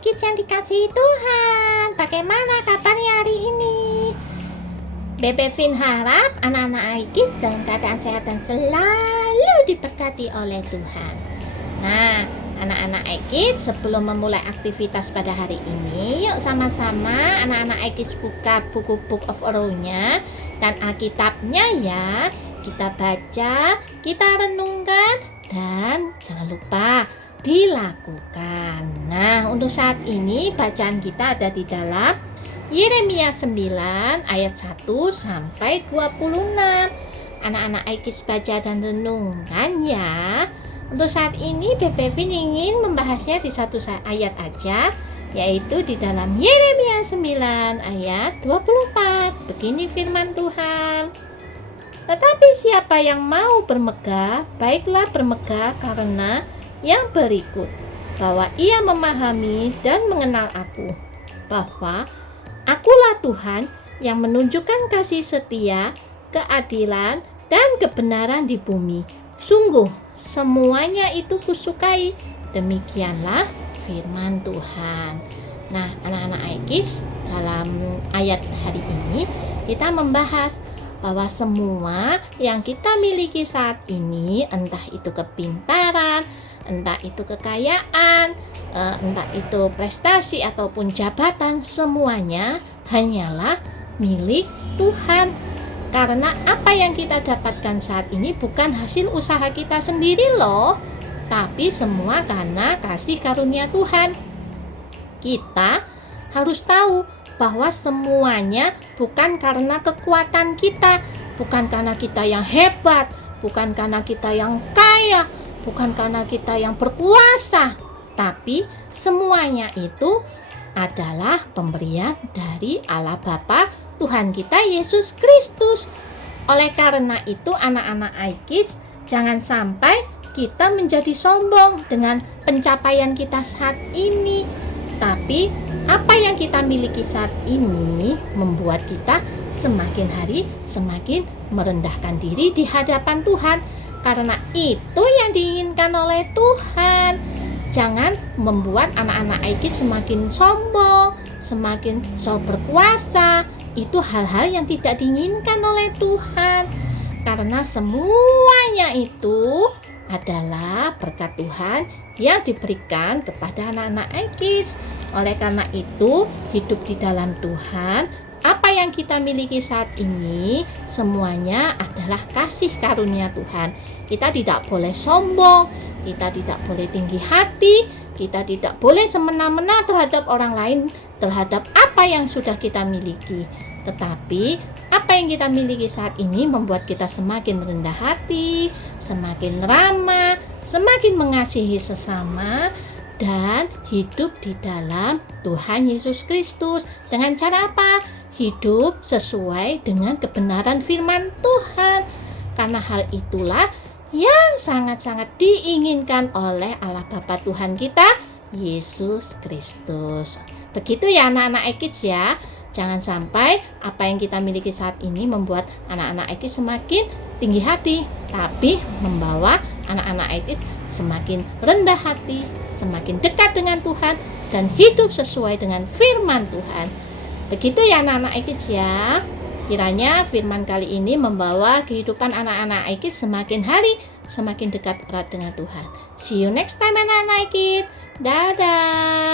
Kids yang dikasihi Tuhan, bagaimana kabarnya hari ini? Bebe Vin harap anak-anak Kids dalam keadaan sehat dan selalu diberkati oleh Tuhan. Nah, anak-anak Kids, sebelum memulai aktivitas pada hari ini, yuk sama-sama anak-anak Kids buka buku Book of Orow-nya dan Alkitabnya ya. Kita baca, kita renungkan, dan jangan lupa dilakukan. Nah, untuk saat ini bacaan kita ada di dalam Yeremia 9 ayat 1 sampai 26. Anak-anak Aikis baca dan renungkan ya. Untuk saat ini Bebe Vin ingin membahasnya di satu ayat aja, yaitu di dalam Yeremia 9 ayat 24. Begini firman Tuhan. Tetapi siapa yang mau bermegah, baiklah bermegah karena yang berikut, bahwa ia memahami dan mengenal aku, bahwa akulah Tuhan yang menunjukkan kasih setia, keadilan, dan kebenaran di bumi. Sungguh, semuanya itu kusukai. Demikianlah firman Tuhan. Nah, anak-anak Aikis, dalam ayat hari ini kita membahas bahwa semua yang kita miliki saat ini, entah itu kepintaran, entah itu kekayaan, entah itu prestasi ataupun jabatan, semuanya hanyalah milik Tuhan. Karena apa yang kita dapatkan saat ini bukan hasil usaha kita sendiri loh, tapi semua karena kasih karunia Tuhan. Kita harus tahu bahwa semuanya bukan karena kekuatan kita, bukan karena kita yang hebat, bukan karena kita yang kaya, bukan karena kita yang berkuasa, tapi semuanya itu adalah pemberian dari Allah Bapa Tuhan kita Yesus Kristus. Oleh karena itu anak-anak Aikis, jangan sampai kita menjadi sombong dengan pencapaian kita saat ini. Tapi apa yang kita miliki saat ini membuat kita semakin hari semakin merendahkan diri di hadapan Tuhan. Karena itu yang diinginkan oleh Tuhan. Jangan membuat anak-anak Aikis semakin sombong, semakin so berkuasa. Itu hal-hal yang tidak diinginkan oleh Tuhan. Karena semuanya itu adalah berkat Tuhan yang diberikan kepada anak-anak Aikis. Oleh karena itu, hidup di dalam Tuhan, apa yang kita miliki saat ini semuanya adalah kasih karunia Tuhan. Kita tidak boleh sombong, kita tidak boleh tinggi hati, kita tidak boleh semena-mena terhadap orang lain, terhadap apa yang sudah kita miliki. Tetapi apa yang kita miliki saat ini membuat kita semakin rendah hati, semakin ramah, semakin mengasihi sesama, dan hidup di dalam Tuhan Yesus Kristus. Dengan cara apa? Hidup sesuai dengan kebenaran firman Tuhan. Karena hal itulah yang sangat-sangat diinginkan oleh Allah Bapa Tuhan kita, Yesus Kristus. Begitu ya anak-anak Aikis ya. Jangan sampai apa yang kita miliki saat ini membuat anak-anak Aikis semakin tinggi hati, tapi membawa anak-anak Aikis semakin rendah hati, semakin dekat dengan Tuhan, dan hidup sesuai dengan firman Tuhan. Begitu ya anak-anak Aikis ya. Kiranya firman kali ini membawa kehidupan anak-anak Aikis semakin hari semakin dekat erat dengan Tuhan. See you next time anak-anak Aikis. Dadah.